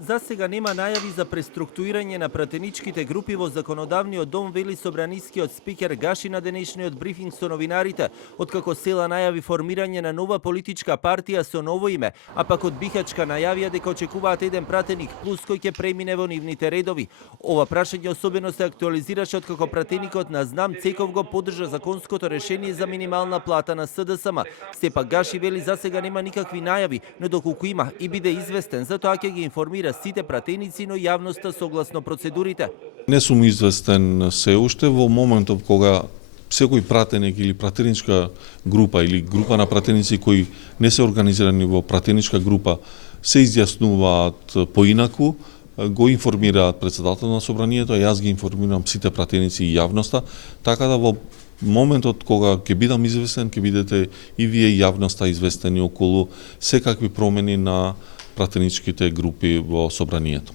За сега нема најави за преструктурирање на пратеничките групи во законодавниот дом, вели собранискиот спикер Гаши на денешниот брифинг со новинарите, откако села најави формирање на нова политичка партија со ново име, а пак од Бихачка најавија дека очекуваат еден пратеник плюс кој ќе премине во нивните редови. Ова прашање особено се актуализираше откако пратеникот на Знам Цеков го поддржа законското решение за минимална плата на СДСМ. Сепак Гаши вели за сега нема никакви најави, но доколку има и биде известен, затоа ќе ги информира сите пратеници, но јавноста согласно процедурите. Не сум известен се уште во моментов кога секој пратеник или пратеничка група или група на пратеници кои не се организирани во пратеничка група се изјаснуваат поинаку, го информираат председател на собранието, а јас ги информирам сите пратеници и јавноста, така да во моментот кога ќе бидам известен, ќе бидете и вие јавноста известени околу секакви промени на пратеничките групи во собранието.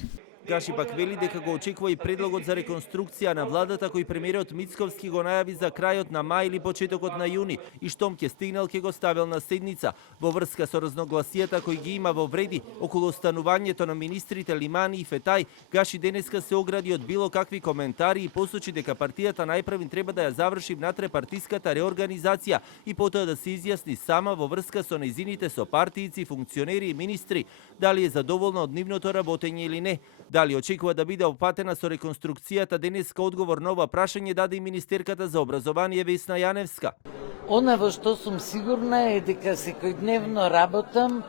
Гаши пак вели дека го очекува и предлогот за реконструкција на владата кој премиерот Мицковски го најави за крајот на мај или почетокот на јуни и штом ќе стигнал ќе го ставил на седница. Во врска со разногласијата кои ги има во вреди околу останувањето на министрите Лимани и Фетај, Гаши денеска се огради од било какви коментари и посочи дека партијата најпрвин треба да ја заврши внатре-партиската реорганизација и потоа да се изјасни сама во врска со нејзините сопартијци, функционери и министри, дали е задоволна од нивното работење или не. Дали очекува да биде опатена со реконструкцијата, денеска одговор на ова прашање даде и министерката за образование Весна Јаневска. Она во што сум сигурна е дека секојдневно работам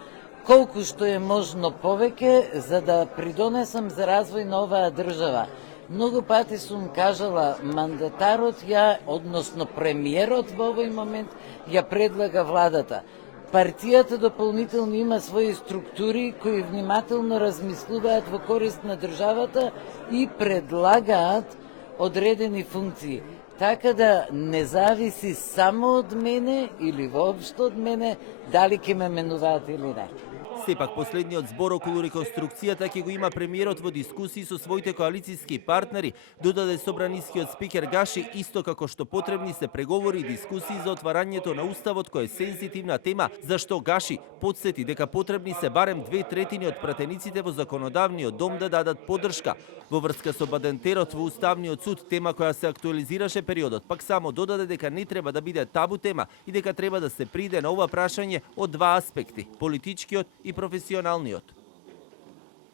колку што е можно повеќе за да придонесам за развој на оваа држава. Многу пати сум кажала, мандатарот односно премиерот во овој момент ја предлага владата. Партијата дополнително има своји структури кои внимателно размислуваат во корист на државата и предлагаат одредени функции. Така да не зависи само од мене или воопшто од мене дали ќе ме менуваат или не. Сепак последниот збор околу реконструкцијата ќе го има премиерот во дискусии со своите коалициски партнери, додаде собранискиот спикер Гаши, исто како што потребни се преговори и дискусии за отварањето на уставот кој е сензитивна тема, зашто Гаши потсети дека потребни се барем 2/3 од пратениците во законодавниот дом да дадат поддршка. Во врска со Бадентерот во Уставниот суд, тема која се актуализираше периодот, пак само додаде дека не треба да биде табу тема и дека треба да се приде на ова прашање од два аспекти, политичкиот и професионалниот.